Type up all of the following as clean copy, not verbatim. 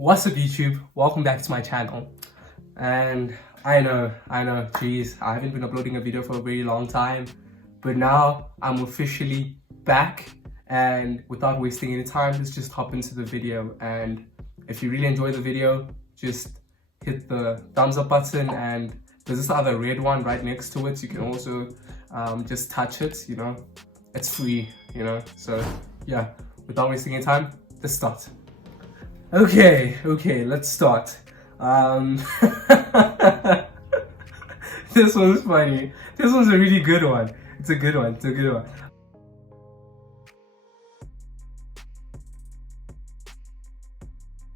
What's up YouTube? Welcome back to my channel. And I know, geez, I haven't been uploading a video for a very long time, but now I'm officially back, and without wasting any time, let's just hop into the video. And if you really enjoy the video, just hit the thumbs up button, and there's this other red one right next to it. You can also just touch it, it's free, so yeah, without wasting any time, let's start. Okay, let's start. This one's funny. This one's a really good one. It's a good one.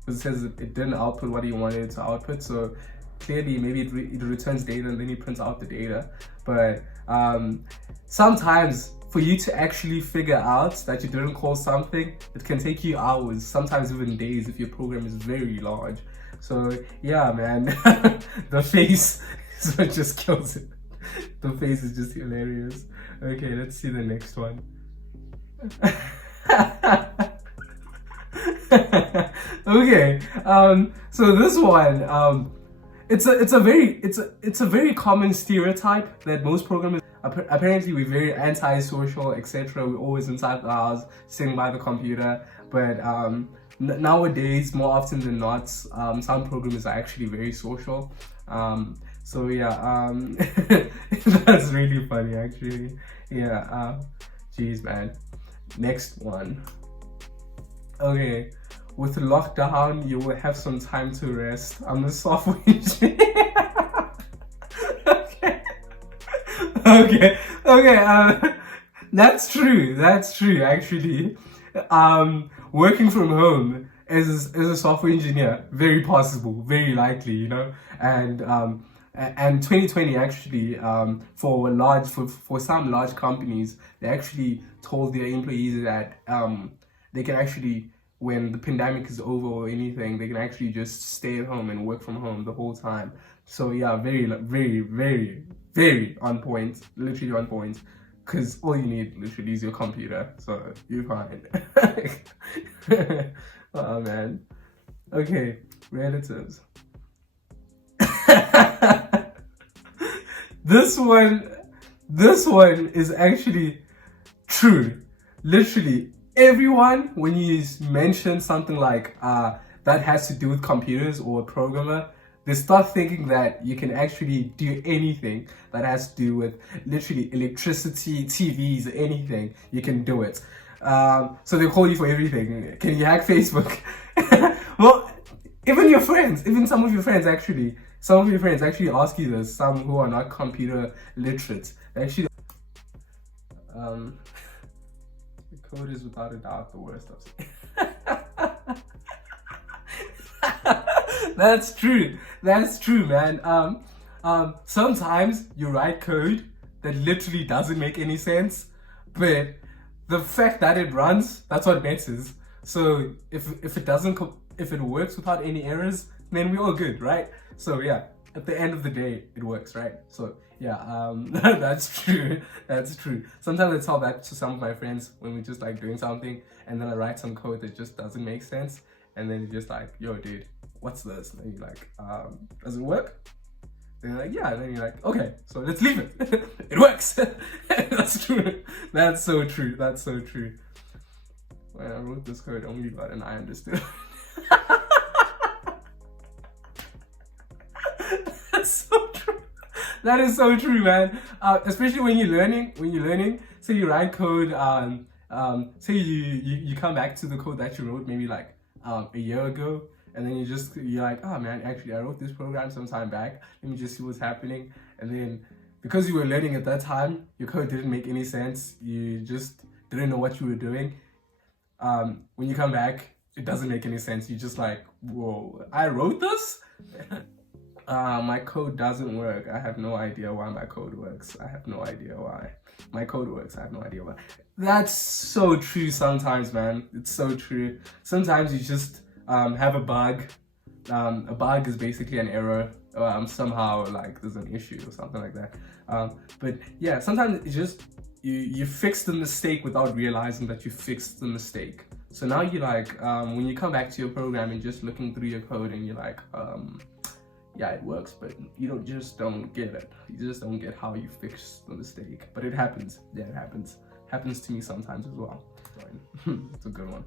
It says it didn't output what you wanted it to output, so clearly maybe it returns data and then it prints out the data. But sometimes for you to actually figure out that you didn't call something, it can take you hours, sometimes even days if your program is very large. So yeah, man, the face is what just kills it. The face is just hilarious. Okay, let's see the next one. Okay, so this one, it's a very common stereotype that most programmers, apparently we're very antisocial, etc. We're always inside the house sitting by the computer, but nowadays, more often than not, some programmers are actually very social. So yeah, that's really funny actually. Yeah, geez, man. Next one. Okay, with lockdown, you will have some time to rest. I'm a software engineer. Okay. That's true actually. Working from home as a software engineer, very possible, very likely, and 2020 actually, for some large companies, they actually told their employees that they can actually, when the pandemic is over or anything, they can actually just stay at home and work from home the whole time. So yeah, very on point, literally on point, because all you need literally is your computer, so you're fine. Oh man. Okay, relatives. This one is actually true. Literally everyone, when you mention something like that has to do with computers or a programmer, they start thinking that you can actually do anything that has to do with literally electricity, TVs, anything. You can do it. So they call you for everything. Can you hack Facebook? Well, even some of your friends actually ask you this. Some who are not computer literate, actually. The code is without a doubt the worst of. That's true, man. Sometimes you write code that literally doesn't make any sense, but the fact that it runs, that's what matters. So if it works without any errors, then we're all good, right? So yeah, at the end of the day, it works, right? So yeah, that's true. Sometimes I tell that to some of my friends when we're just like doing something, and then I write some code that just doesn't make sense, and then you're just like, yo, dude, what's this? And then you're like, does it work? And you're like, yeah. And then you're like, okay, so let's leave it. It works. That's true. That's so true. When I wrote this code, only God and I understood. That's so true. That is so true, man. Especially when you're learning. So you write code. Say you come back to the code that you wrote maybe like a year ago, and then you're like, oh man, actually I wrote this program some time back. Let me just see what's happening. And then because you were learning at that time, your code didn't make any sense. You just didn't know what you were doing. When you come back, it doesn't make any sense. You're just like, whoa, I wrote this? My code doesn't work. I have no idea why my code works. I have no idea why. My code works. I have no idea why. That's so true sometimes, man. It's so true. Sometimes you just have a bug. A bug is basically an error. Somehow like there's an issue or something like that. But yeah, sometimes it's just you fix the mistake without realizing that you fixed the mistake. So now you like, when you come back to your program and just looking through your code and you're like, yeah, it works, but you don't get it. You just don't get how you fix the mistake. But it happens. Yeah, it happens. Happens to me sometimes as well. It's a good one.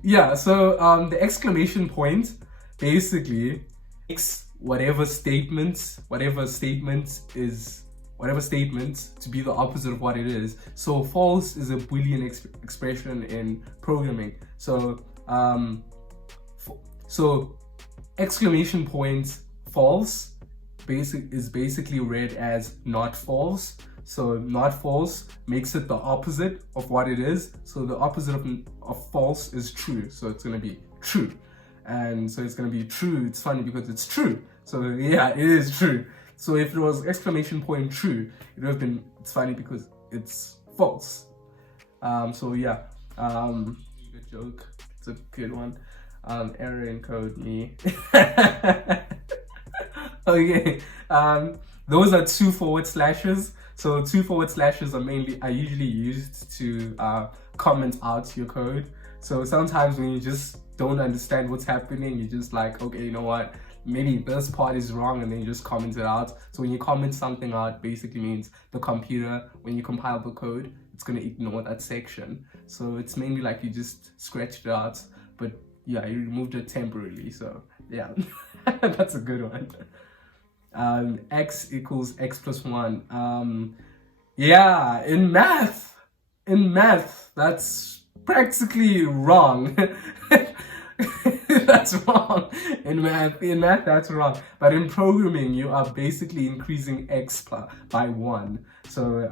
Yeah, so the exclamation point basically makes whatever statement to be the opposite of what it is. So false is a Boolean expression in programming. So exclamation point false is basically read as not false. So not false makes it the opposite of what it is. So the opposite of false is true. So it's gonna be true. And so it's gonna be true. It's funny because it's true. So yeah, it is true. So if it was exclamation point true, it would have been, it's funny because it's false. So yeah, good joke. It's a good one. Error encode me. Okay, those are 2 forward slashes. So 2 forward slashes are usually used to comment out your code. So sometimes when you just don't understand what's happening, you're just like, okay, you know what? Maybe this part is wrong, and then you just comment it out. So when you comment something out, basically means the computer, when you compile the code, it's gonna ignore that section. So it's mainly like you just scratched it out, but yeah, you removed it temporarily. So yeah, that's a good one. X equals x plus 1. Yeah, in math, that's practically wrong. That's wrong. In math, that's wrong. But in programming, you are basically increasing x by 1. So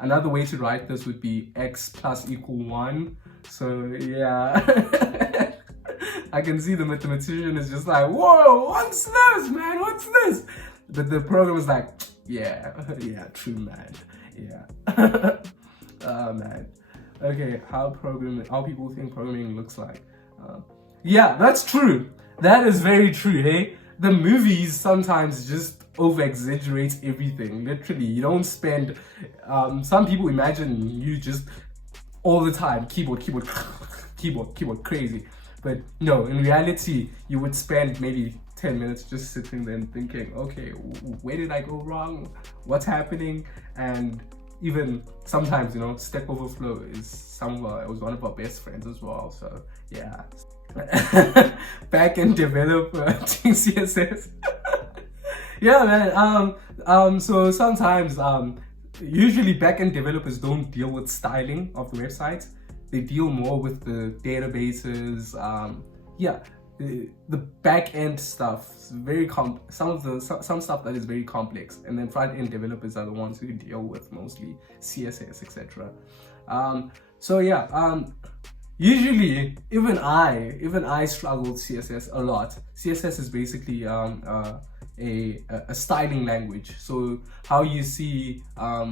another way to write this would be x plus equal 1. So yeah. I can see the mathematician is just like, whoa, what's this, man? What's this? But the program is like, yeah, true, man. Yeah. Oh, man. Okay, how people think programming looks like. Yeah, that's true. That is very true, hey? The movies sometimes just over-exaggerate everything. Literally, you don't spend... some people imagine you just all the time, keyboard, crazy. But no, in reality, you would spend maybe 10 minutes just sitting there and thinking, okay, where did I go wrong? What's happening? And even sometimes, Stack Overflow is it was one of our best friends as well. So yeah. Back-end developer doing CSS. Yeah, man. So sometimes, usually back-end developers don't deal with styling of the websites. They deal more with the databases. Yeah, the back-end stuff is very some stuff that is very complex, and then front-end developers are the ones who deal with mostly CSS, etc. So yeah, usually even I struggle with CSS a lot. CSS is basically a styling language. So how you see how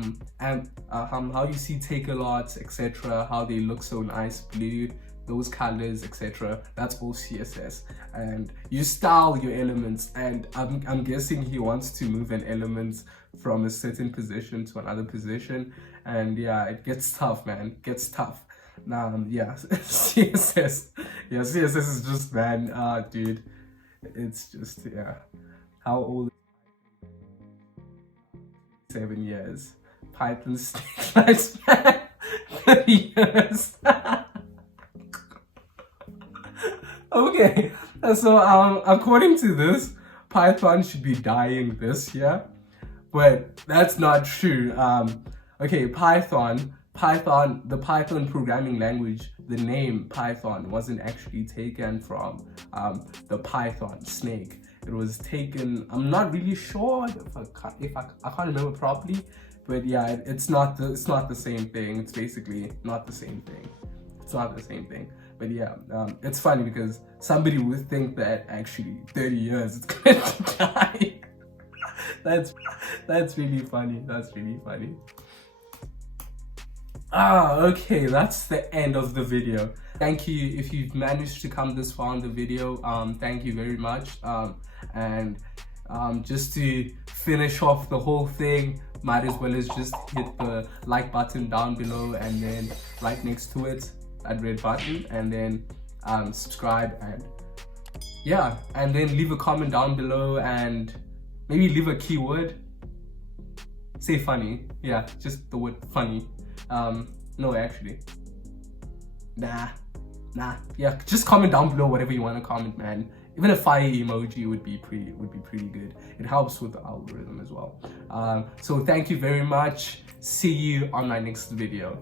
you see Takealot, etc., how they look so nice, blue, those colors, etc., that's all CSS. And you style your elements, and I'm guessing he wants to move an element from a certain position to another position, and yeah, it gets tough, man. It gets tough. Yeah, CSS is just, man, dude, it's just, yeah. How old is 7 years? Python stick lifespan 30 years. Okay, so according to this, Python should be dying this year, but that's not true. Okay, Python, the Python programming language, the name Python wasn't actually taken from the Python snake. It was taken, I'm not really sure if I can't remember properly, but yeah, it's not the same thing. It's basically not the same thing. It's not the same thing. But yeah, it's funny because somebody would think that actually 30 years it's going to die. That's really funny. That's really funny. Okay, that's the end of the video. Thank you if you've managed to come this far in the video. Thank you very much. And just to finish off the whole thing, might as well as just hit the like button down below and then right next to it, that red button, and then subscribe, and yeah, and then leave a comment down below and maybe leave a keyword. Say funny. Yeah, just the word funny. No, actually. Nah. Yeah, just comment down below whatever you want to comment, man. Even a fire emoji would be pretty good. It helps with the algorithm as well. So thank you very much. See you on my next video.